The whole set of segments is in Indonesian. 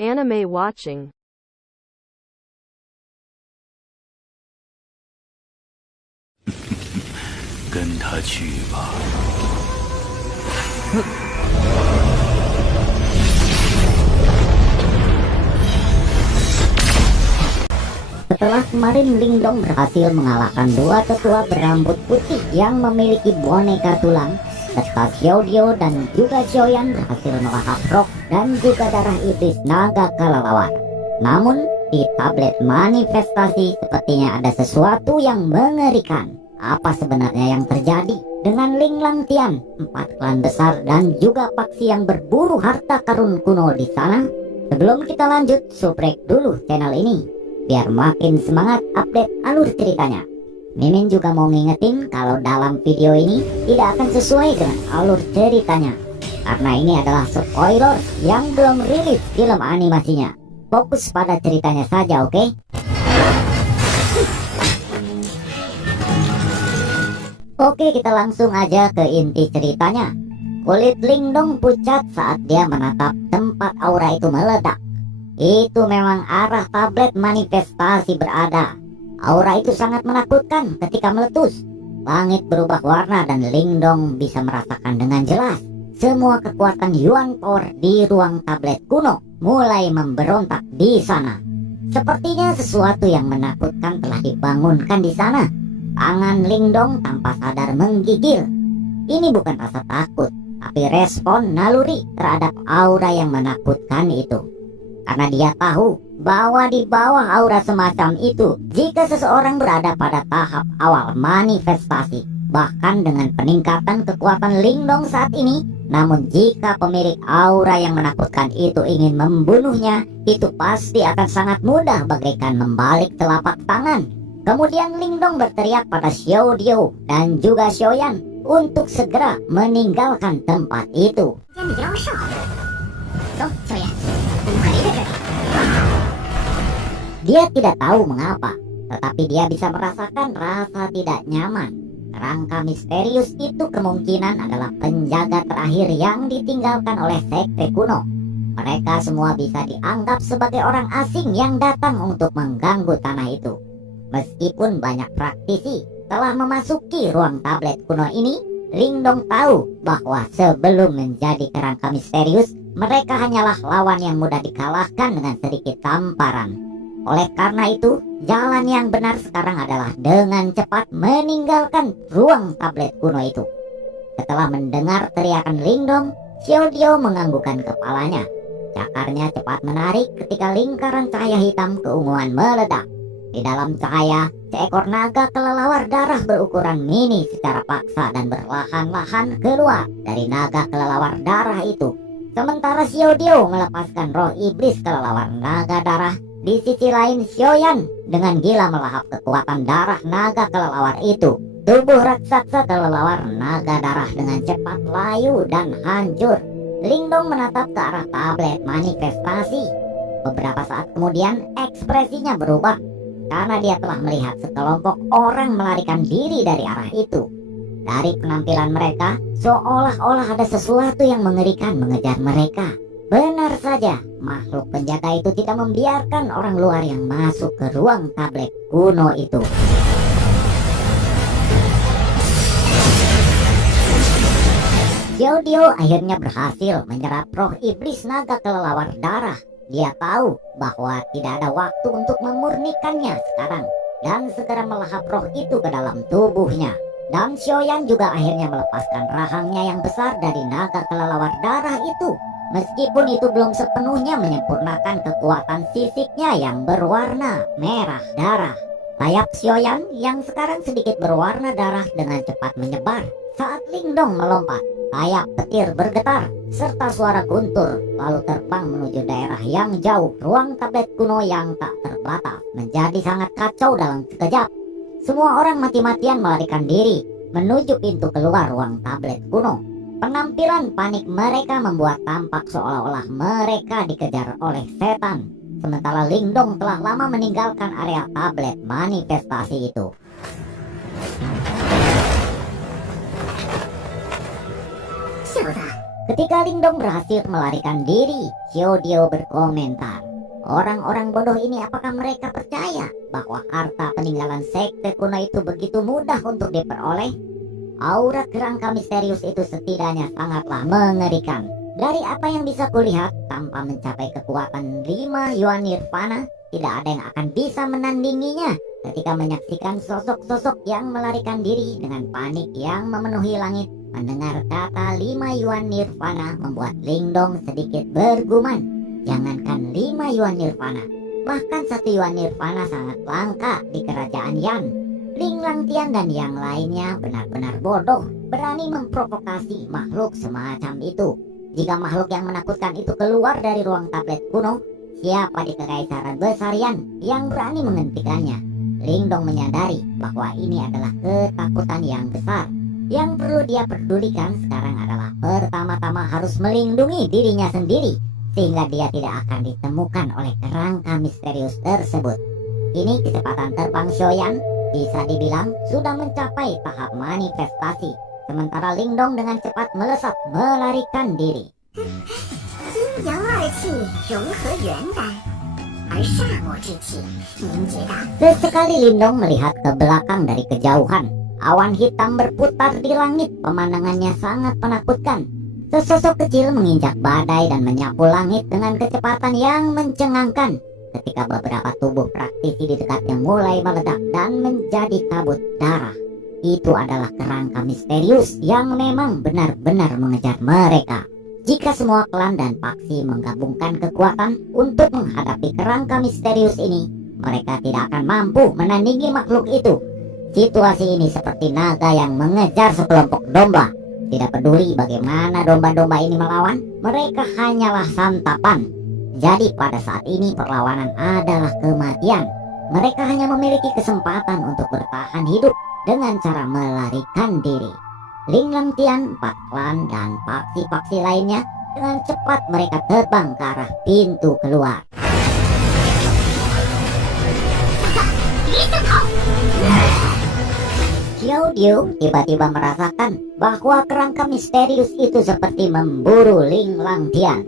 Anime watching. 跟他去吧。 Setelah kemarin Lingdong berhasil mengalahkan dua tetua berambut putih yang memiliki boneka tulang, serta Xiaodio dan juga Xiaoyan berhasil melahap roh dan juga darah iblis naga kelelawar. Namun di tablet manifestasi sepertinya ada sesuatu yang mengerikan. Apa sebenarnya yang terjadi dengan Ling Langtian, 4 klan besar dan juga paksi yang berburu harta karun kuno di sana? Sebelum kita lanjut, subrek dulu channel ini biar makin semangat update alur ceritanya. Mimin juga mau ngingetin kalau dalam video ini tidak akan sesuai dengan alur ceritanya, karena ini adalah spoiler yang belum rilis film animasinya. Fokus pada ceritanya saja, oke? Oke, kita langsung aja ke inti ceritanya. Kulit Lingdong pucat saat dia menatap tempat aura itu meledak. Itu memang arah tablet manifestasi berada. Aura itu sangat menakutkan ketika meletus. Langit berubah warna dan Lingdong bisa merasakan dengan jelas semua kekuatan Yuan Power di ruang tablet kuno mulai memberontak di sana. Sepertinya sesuatu yang menakutkan telah dibangunkan di sana. Tangan Lingdong tanpa sadar menggigil. Ini bukan rasa takut, tapi respon naluri terhadap aura yang menakutkan itu. Karena dia tahu bahwa di bawah aura semacam itu, jika seseorang berada pada tahap awal manifestasi, bahkan dengan peningkatan kekuatan Lingdong saat ini, namun jika pemilik aura yang menakutkan itu ingin membunuhnya, itu pasti akan sangat mudah bagaikan membalik telapak tangan. Kemudian Lingdong berteriak pada Xiaodio dan juga Xiaoyan untuk segera meninggalkan tempat itu. Dia tidak tahu mengapa, tetapi dia bisa merasakan rasa tidak nyaman. Kerangka misterius itu kemungkinan adalah penjaga terakhir yang ditinggalkan oleh sekte kuno. Mereka semua bisa dianggap sebagai orang asing yang datang untuk mengganggu tanah itu. Meskipun banyak praktisi telah memasuki ruang tablet kuno ini, Lingdong tahu bahwa sebelum menjadi kerangka misterius, mereka hanyalah lawan yang mudah dikalahkan dengan sedikit tamparan. Oleh karena itu, jalan yang benar sekarang adalah dengan cepat meninggalkan ruang tablet kuno itu. Setelah mendengar teriakan Lingdong, Xiaodio menganggukkan kepalanya. Cakarnya cepat menarik ketika lingkaran cahaya hitam keunguan meledak. Di dalam cahaya, seekor naga kelelawar darah berukuran mini secara paksa dan berlahan-lahan keluar dari naga kelelawar darah itu. Sementara Xiaodio melepaskan roh iblis kelelawar naga darah. Di sisi lain, Xiaoyan dengan gila melahap kekuatan darah naga kelelawar itu. Tubuh raksasa kelelawar naga darah dengan cepat layu dan hancur. Lingdong menatap ke arah tablet manifestasi. Beberapa saat kemudian, ekspresinya berubah karena dia telah melihat sekelompok orang melarikan diri dari arah itu. Dari penampilan mereka, seolah-olah ada sesuatu yang mengerikan mengejar mereka. Benar saja, makhluk penjaga itu tidak membiarkan orang luar yang masuk ke ruang tablet kuno itu. Xiaodio akhirnya berhasil menyerap roh iblis naga kelelawar darah. Dia tahu bahwa tidak ada waktu untuk memurnikannya sekarang dan segera melahap roh itu ke dalam tubuhnya. Dan Xiaoyan juga akhirnya melepaskan rahangnya yang besar dari naga kelelawar darah itu. Meskipun itu belum sepenuhnya menyempurnakan kekuatan fisiknya yang berwarna merah darah. Sayap Xiaoyan yang sekarang sedikit berwarna darah dengan cepat menyebar saat Lingdong melompat. Sayap petir bergetar serta suara guntur lalu terbang menuju daerah yang jauh. Ruang tablet kuno yang tak terbatas menjadi sangat kacau dalam sekejap. Semua orang mati-matian melarikan diri menuju pintu keluar ruang tablet kuno. Penampilan panik mereka membuat tampak seolah-olah mereka dikejar oleh setan. Sementara Lingdong telah lama meninggalkan area tablet manifestasi itu. Ketika Lingdong berhasil melarikan diri, Xiao berkomentar, orang-orang bodoh ini apakah mereka percaya bahwa harta peninggalan sekte kuno itu begitu mudah untuk diperoleh? Aura kerangka misterius itu setidaknya sangatlah mengerikan. Dari apa yang bisa kulihat, tanpa mencapai kekuatan 5 Yuan Nirvana, tidak ada yang akan bisa menandinginya. Ketika menyaksikan sosok-sosok yang melarikan diri dengan panik yang memenuhi langit, mendengar kata 5 Yuan Nirvana membuat Lingdong sedikit bergumam. Jangankan 5 Yuan Nirvana, bahkan 1 Yuan Nirvana sangat langka di kerajaan Yan. Ling Langtian dan yang lainnya benar-benar bodoh, berani memprovokasi makhluk semacam itu. Jika makhluk yang menakutkan itu keluar dari ruang tablet kuno, siapa di Kekaisaran Besar Yan yang berani menghentikannya? Lingdong menyadari bahwa ini adalah ketakutan yang besar. Yang perlu dia pedulikan sekarang adalah pertama-tama harus melindungi dirinya sendiri, sehingga dia tidak akan ditemukan oleh kerangka misterius tersebut. Ini kecepatan terbang Shoyan bisa dibilang sudah mencapai tahap manifestasi. Sementara Lingdong dengan cepat melesat melarikan diri. Sesekali Lingdong melihat ke belakang dari kejauhan. Awan hitam berputar di langit, pemandangannya sangat menakutkan. Sesosok kecil menginjak badai dan menyapu langit dengan kecepatan yang mencengangkan. Ketika beberapa tubuh praktisi di dekatnya mulai meledak dan menjadi kabut darah. Itu adalah kerangka misterius yang memang benar-benar mengejar mereka. Jika semua klan dan faksi menggabungkan kekuatan untuk menghadapi kerangka misterius ini, mereka tidak akan mampu menandingi makhluk itu. Situasi ini seperti naga yang mengejar sekelompok domba. Tidak peduli bagaimana domba-domba ini melawan, mereka hanyalah santapan. Jadi pada saat ini perlawanan adalah kematian. Mereka hanya memiliki kesempatan untuk bertahan hidup dengan cara melarikan diri. Ling Langtian, 4 klan, dan faksi-faksi lainnya dengan cepat mereka terbang ke arah pintu keluar. Xiao tiba-tiba merasakan bahwa kerangka misterius itu seperti memburu Ling Langtian.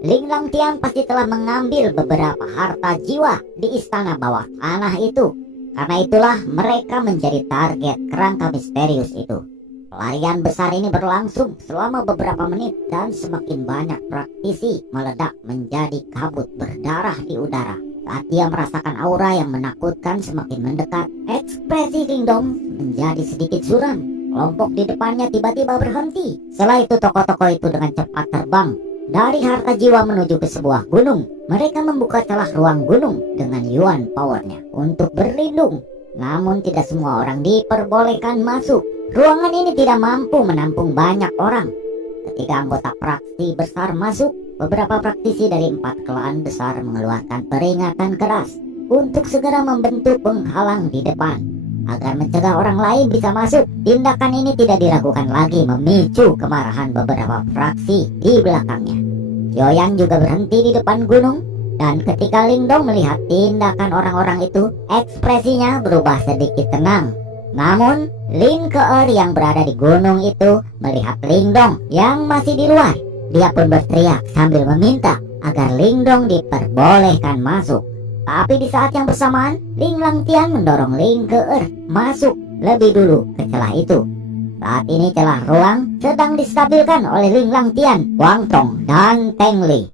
Ling Langtian pasti telah mengambil beberapa harta jiwa di istana bawah tanah itu. Karena itulah mereka menjadi target kerangka misterius itu. Pelarian besar ini berlangsung selama beberapa menit dan semakin banyak praktisi meledak menjadi kabut berdarah di udara. Saat dia merasakan aura yang menakutkan semakin mendekat, ekspresi Lingdong menjadi sedikit suram. Kelompok di depannya tiba-tiba berhenti. Setelah itu tokoh-tokoh itu dengan cepat terbang dari harta jiwa menuju ke sebuah gunung. Mereka membuka celah ruang gunung dengan Yuan powernya untuk berlindung. Namun tidak semua orang diperbolehkan masuk. Ruangan ini tidak mampu menampung banyak orang. Ketika anggota praksi besar masuk, beberapa praktisi dari 4 klan besar mengeluarkan peringatan keras untuk segera membentuk penghalang di depan. Agar mencegah orang lain bisa masuk, tindakan ini tidak diragukan lagi memicu kemarahan beberapa fraksi di belakangnya. Yoyang juga berhenti di depan gunung, dan ketika Lingdong melihat tindakan orang-orang itu, ekspresinya berubah sedikit tenang. Namun, Lin Keer yang berada di gunung itu melihat Lingdong yang masih di luar. Dia pun berteriak sambil meminta agar Lingdong diperbolehkan masuk. Tapi di saat yang bersamaan, Ling Langtian mendorong Ling Keer masuk lebih dulu ke celah itu. Saat ini celah ruang sedang distabilkan oleh Ling Langtian, Wang Tong, dan Teng Li.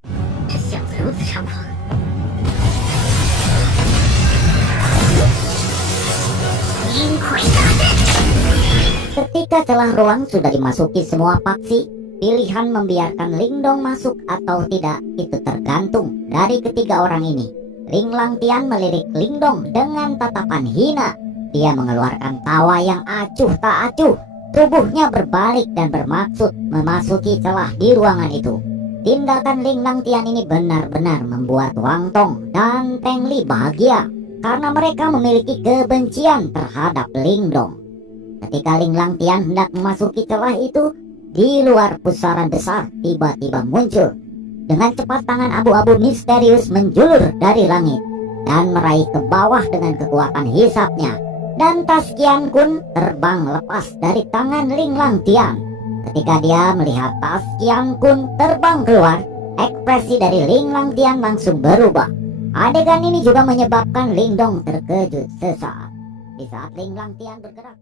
Ketika celah ruang sudah dimasuki semua faksi, pilihan membiarkan Lingdong masuk atau tidak itu tergantung dari ketiga orang ini. Ling Langtian melirik Lingdong dengan tatapan hina. Dia mengeluarkan tawa yang acuh tak acuh. Tubuhnya berbalik dan bermaksud memasuki celah di ruangan itu. Tindakan Ling Langtian ini benar-benar membuat Wang Tong dan Teng Li bahagia, karena mereka memiliki kebencian terhadap Lingdong. Ketika Ling Langtian hendak memasuki celah itu, di luar pusaran besar tiba-tiba muncul. Dengan cepat tangan abu-abu misterius menjulur dari langit dan meraih ke bawah dengan kekuatan hisapnya. Dan Tas Qian Kun terbang lepas dari tangan Ling Langtian. Ketika dia melihat tas Qiang Kun terbang keluar, ekspresi dari Ling Langtian langsung berubah. Adegan ini juga menyebabkan Ling Dong terkejut sesaat. Di saat Ling Langtian bergerak